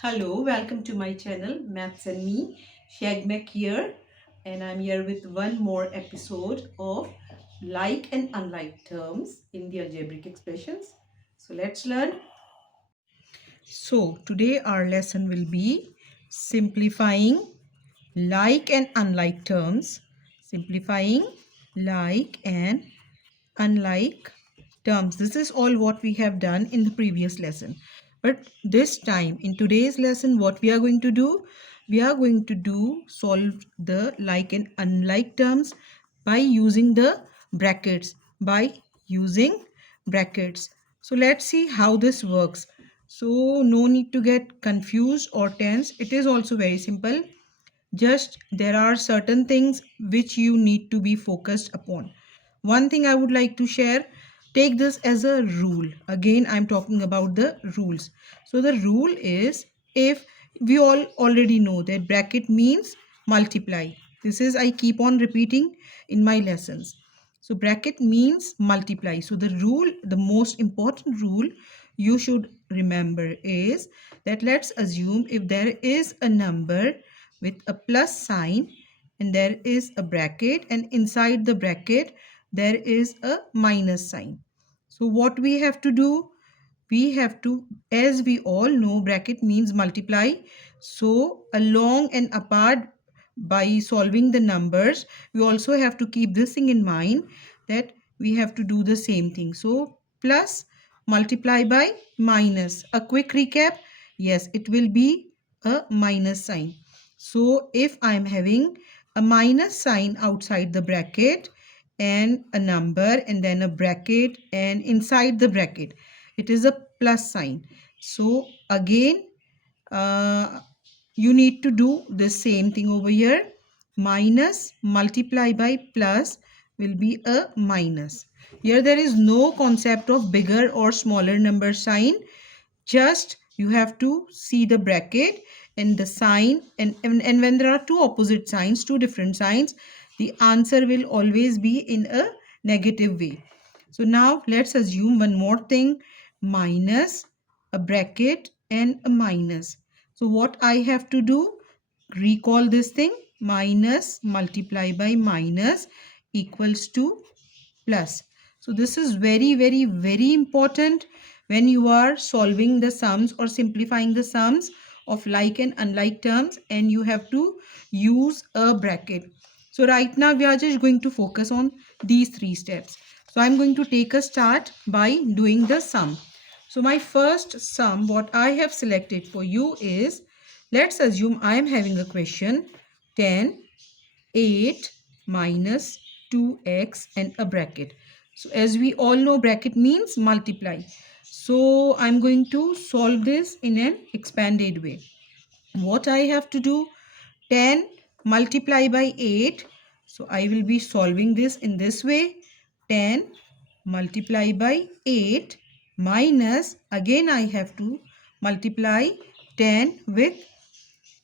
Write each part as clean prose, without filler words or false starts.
Hello, welcome to my channel Maths and Me, Shagmek here, and I'm here with one more episode of like and unlike terms in the algebraic expressions. So let's learn. So today our lesson will be simplifying like and unlike terms, simplifying like and unlike terms. This is all what we have done in the previous lesson. But this time in today's lesson, what we are going to do? We are going to solve the like and unlike terms by using the brackets. By using brackets. So let's see how this works. So no need to get confused or tense. It is also very simple. Just there are certain things which you need to be focused upon. One thing I would like to share, take this as a rule. Again, I'm talking about the rules. So the rule is, if we all already know that bracket means multiply. This is I keep on repeating in my lessons. So bracket means multiply. So the rule, the most important rule you should remember is that let's assume if there is a number with a plus sign and there is a bracket, and inside the bracket there is a minus sign. So what we have to do? We have to, as we all know, bracket means multiply. So along and apart, by solving the numbers, we also have to keep this thing in mind that we have to do the same thing. So plus multiply by minus. A quick recap, yes, it will be a minus sign. So if I am having a minus sign outside the bracket and a number and then a bracket, and inside the bracket it is a plus sign. So again, uh, you need to do the same thing over here. Minus multiply by plus will be a minus. Here there is no concept of bigger or smaller number sign. Just you have to see the bracket and the sign, and when there are two opposite signs, two different signs, the answer will always be in a negative way. So now let's assume one more thing, minus a bracket and a minus. So what I have to do, recall this thing, minus multiply by minus equals to plus. So this is very important when you are solving the sums or simplifying the sums of like and unlike terms, and you have to use a bracket. So right now we are just going to focus on these three steps. So I'm going to take a start by doing the sum. So my first sum, what I have selected for you is, let's assume I am having a question, 10 8 minus 2x and a bracket. So as we all know, bracket means multiply. So I'm going to solve this in an expanded way. What I have to do, 10 multiply by 8. So I will be solving this in this way. 10 multiply by 8 minus, again I have to multiply 10 with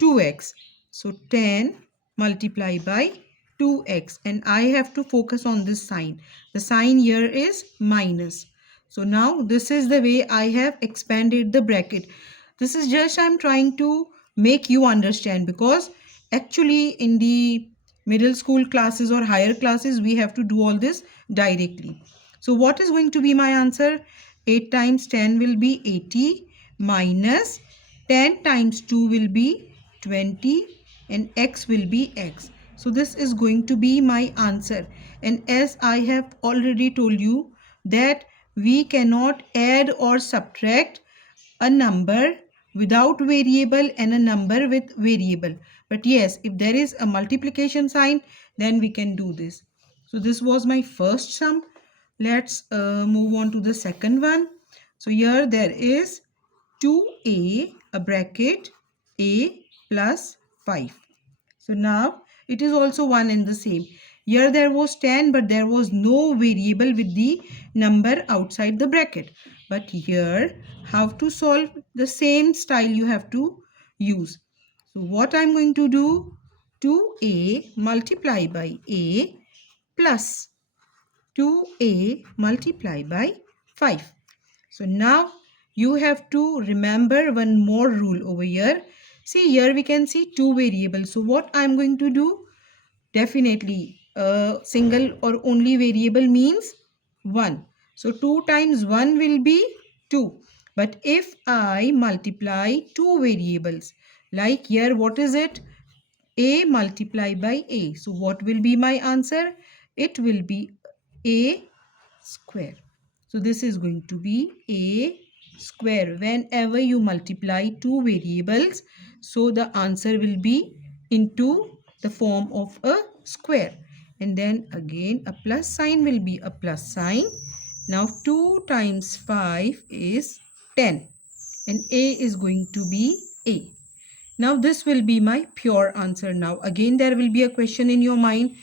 2x. So 10 multiply by 2x, and I have to focus on this sign. The sign here is minus. So now this is the way I have expanded the bracket. This is just I'm trying to make you understand, because actually in the middle school classes or higher classes we have to do all this directly. So what is going to be my answer? 8 times 10 will be 80 minus 10 times 2 will be 20 and x will be x. So this is going to be my answer. And as I have already told you that we cannot add or subtract a number without variable and a number with variable. But yes, if there is a multiplication sign, then we can do this. So this was my first sum. Let's move on to the second one. So here there is 2a, a bracket, a plus 5. So now it is also one and the same. Here there was 10, but there was no variable with the number outside the bracket. But here, how to solve? The same style you have to use. So what I'm going to do, 2a multiply by a plus 2a multiply by 5. So now you have to remember one more rule over here. See, here we can see two variables. So what I'm going to do? Definitely a single or only variable means 1. So 2 times 1 will be 2. But if I multiply two variables, like here, what is it? A multiplied by A. So what will be my answer? It will be A square. So this is going to be A square. Whenever you multiply two variables, so the answer will be into the form of a square. And then again a plus sign will be a plus sign. Now 2 times 5 is 10. And A is going to be A. Now this will be my pure answer. Now again there will be a question in your mind.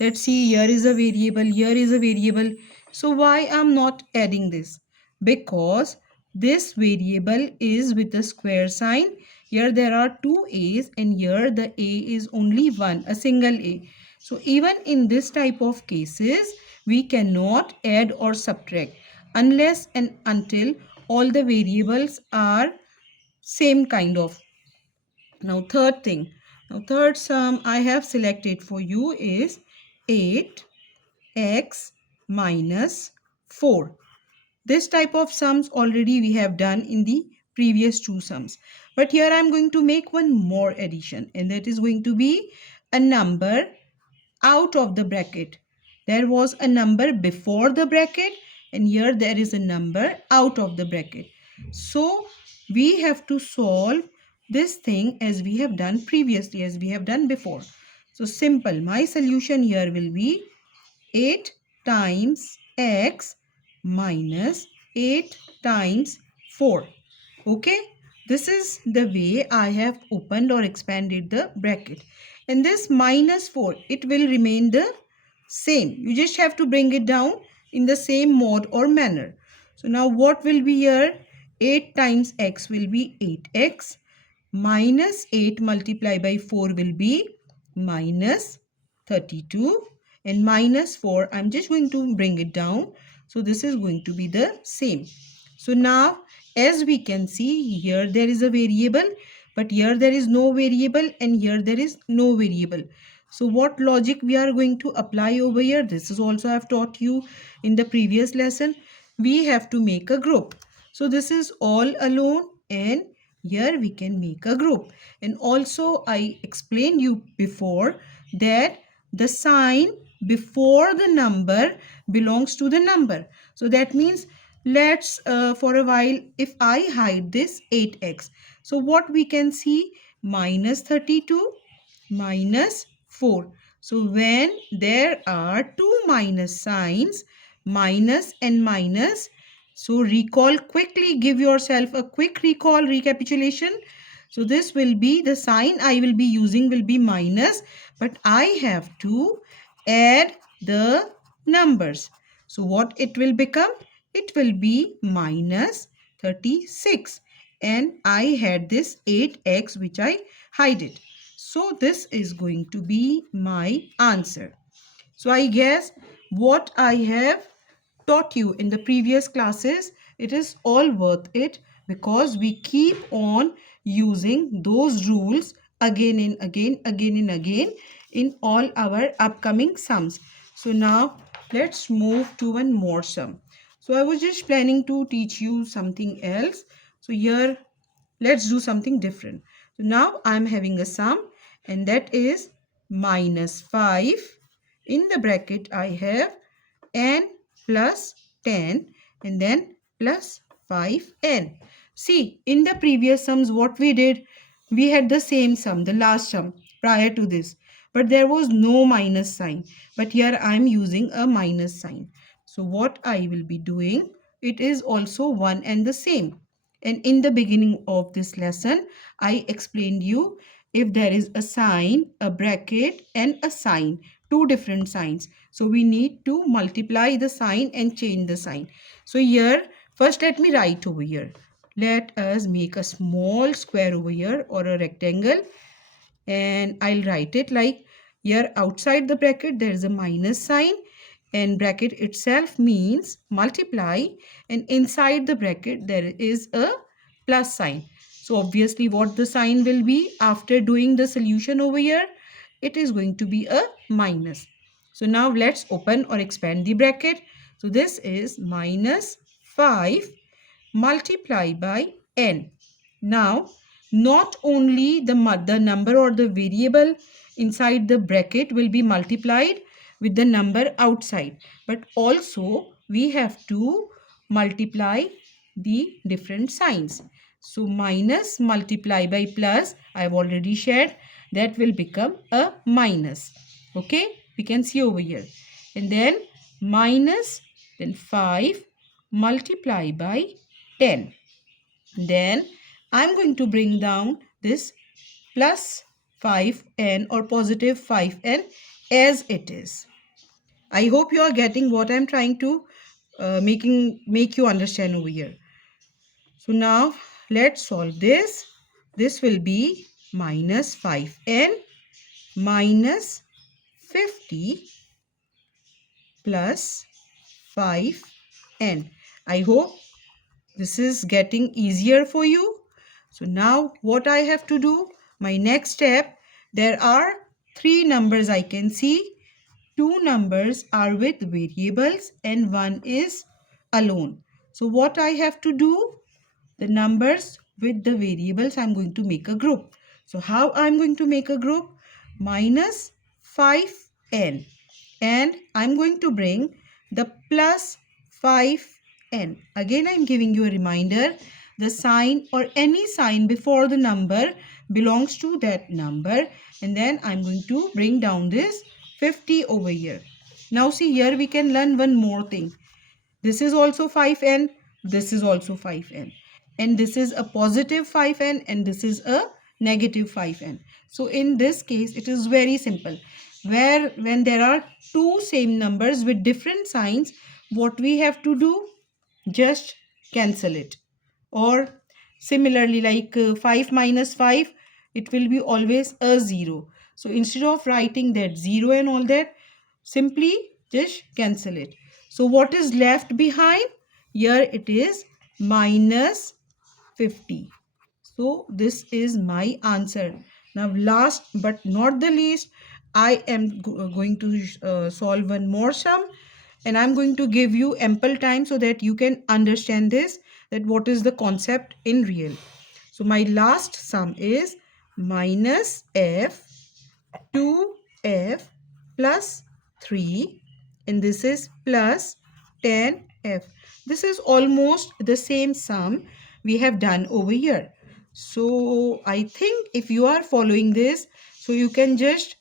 Let's see, here is a variable, here is a variable. So why I'm not adding this? Because this variable is with a square sign. Here there are two A's and here the A is only one, a single A. So even in this type of cases, we cannot add or subtract unless and until all the variables are same kind of. Now third thing, now third sum I have selected for you is 8x minus 4. This type of sums already we have done in the previous two sums. But here I am going to make one more addition, and that is going to be a number out of the bracket. There was a number before the bracket and here there is a number out of the bracket. So we have to solve this thing as we have done previously, as we have done before. So simple, my solution here will be 8 times x minus 8 times 4. Okay, this is the way I have opened or expanded the bracket. And this minus 4, it will remain the same. You just have to bring it down in the same mode or manner. So now what will be here? 8 times x will be 8x minus 8 multiplied by 4 will be minus 32, and minus 4 I'm just going to bring it down. So this is going to be the same. So now as we can see, here there is a variable, but here there is no variable and here there is no variable. So what logic we are going to apply over here? This is also I have taught you in the previous lesson. We have to make a group. So this is all alone and here we can make a group. And also I explained you before that the sign before the number belongs to the number. So that means let's for a while if I hide this 8x, so what we can see, minus 32 minus 4. So when there are two minus signs, minus and minus, so recall quickly, give yourself a quick recall recapitulation. So this will be the sign I will be using will be minus, but I have to add the numbers. So what it will become? It will be minus 36 and I had this 8x which I hide it. So this is going to be my answer. So I guess what I have taught you in the previous classes, it is all worth it because we keep on using those rules again and again in all our upcoming sums. So now let's move to one more sum. So I was just planning to teach you something else. So here let's do something different. So now I'm having a sum and that is minus 5. In the bracket I have n plus 10 and then plus 5n. See, in the previous sums what we did, we had the same sum, the last sum prior to this, but there was no minus sign. But here I am using a minus sign. So what I will be doing, it is also one and the same. And in the beginning of this lesson, I explained you if there is a sign, a bracket and a sign, two different signs. So we need to multiply the sign and change the sign. So here, first let me write over here. Let us make a small square over here or a rectangle. And I'll write it like here outside the bracket there is a minus sign and bracket itself means multiply, and inside the bracket there is a plus sign. So obviously what the sign will be after doing the solution over here? It is going to be a minus. So now let's open or expand the bracket. So this is minus 5 multiply by n. Now, not only the number or the variable inside the bracket will be multiplied with the number outside, but also we have to multiply the different signs. So, minus multiply by plus, I have already shared, that will become a minus. Okay, we can see over here. And then minus, then 5 multiply by 10. Then I'm going to bring down this plus 5n or positive 5n as it is. I hope you are getting what I'm trying to make you understand over here. So now let's solve this. This will be minus 5n minus 50 plus 5n. I hope this is getting easier for you. So now what I have to do, my next step, there are 3 numbers I can see. 2 numbers are with variables and 1 is alone. So what I have to do, the numbers with the variables, I'm going to make a group. So how I'm going to make a group? Minus 5n, and I'm going to bring the plus 5n. Again, I'm giving you a reminder. The sign or any sign before the number belongs to that number, and then I'm going to bring down this 50 over here. Now see, here we can learn one more thing. This is also 5n, this is also 5n, and this is a positive 5n and this is a negative 5n. So in this case it is very simple. When there are two same numbers with different signs, what we have to do? Just cancel it. Or similarly, like 5 minus 5, it will be always a 0. So instead of writing that 0 and all that, simply just cancel it. So what is left behind? Here it is minus 50. So this is my answer. Now last but not the least, I am going to solve one more sum, and I'm going to give you ample time so that you can understand this, that what is the concept in real. So my last sum is minus f 2f plus 3, and this is plus 10f. This is almost the same sum we have done over here. So I think if you are following this, so you can just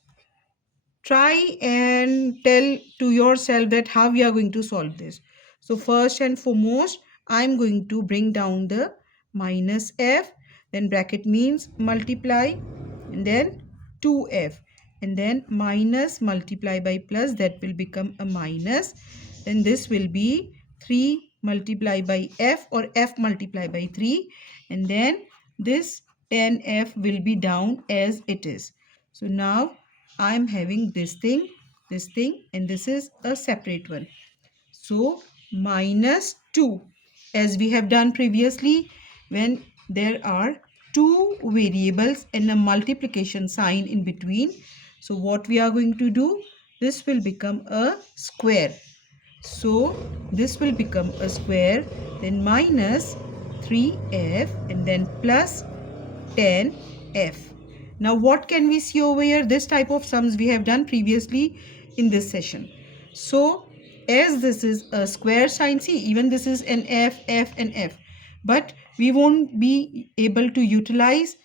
try and tell to yourself that how we are going to solve this. So first and foremost, I'm going to bring down the minus f, then bracket means multiply, and then 2f, and then minus multiply by plus, that will become a minus. Then this will be 3 multiply by f or f multiply by 3, and then this 10f will be down as it is. So now I am having this thing, and this is a separate one. So minus 2, as we have done previously, when there are two variables and a multiplication sign in between. So what we are going to do, this will become a square. So this will become a square, then minus 3f and then plus 10f. Now what can we see over here? This type of sums we have done previously in this session. So as this is a square sign, see, even this is an f, and f, but we won't be able to utilize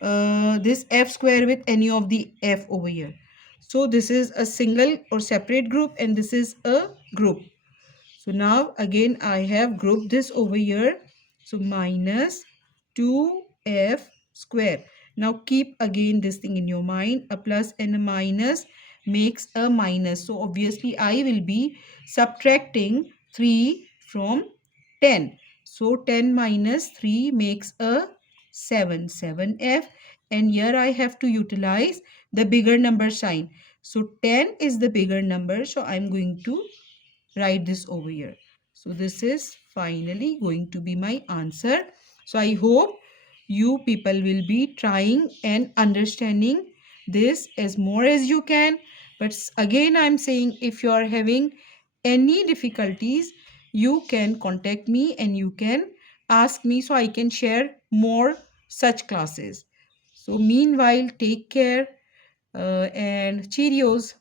this f square with any of the f over here. So this is a single or separate group, and this is a group. So now again I have grouped this over here. So minus 2f square. Now keep again this thing in your mind. A plus and a minus makes a minus. So obviously I will be subtracting 3 from 10. So 10 minus 3 makes a 7. 7f. And here I have to utilize the bigger number sign. So 10 is the bigger number. So I'm going to write this over here. So this is finally going to be my answer. So I hope you people will be trying and understanding this as more as you can. But again, I'm saying if you are having any difficulties, you can contact me and you can ask me so I can share more such classes. So meanwhile, take care and Cheerios.